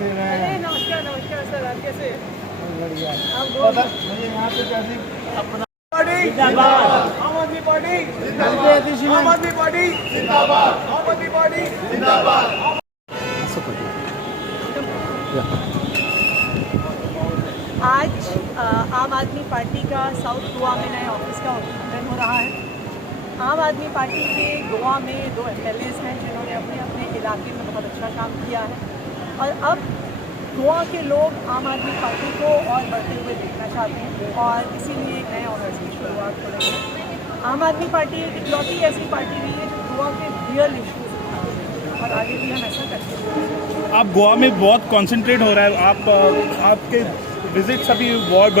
कैसे हैं? नमस्कार नमस्कार सर, आप कैसे? बढ़िया। आप मुझे यहाँ पे कैसे अपना पार्टी जिंदाबाद, आम आदमी पार्टी जिंदाबाद, आम आदमी पार्टी जिंदाबाद, आम आदमी पार्टी जिंदाबाद। आज आम आदमी पार्टी का साउथ गोवा में नए ऑफिस का उद्घाटन हो रहा है। आम आदमी पार्टी के गोवा में 2 MLAs हैं जिन्होंने अपने अपने इलाके में बहुत अच्छा काम किया है और अब गोवा के लोग आम आदमी पार्टी को और बढ़ते हुए देखना चाहते हैं और इसीलिए एक नए ऑफिस की शुरुआत हो रही है। आम आदमी पार्टी एक इकलौती ऐसी पार्टी भी है जो गोवा के रियल इशूज़ उठाती है और आगे भी हम ऐसा करते हैं। आप गोवा में बहुत कंसंट्रेट हो रहा है, आपके विजिट्स अभी बहुत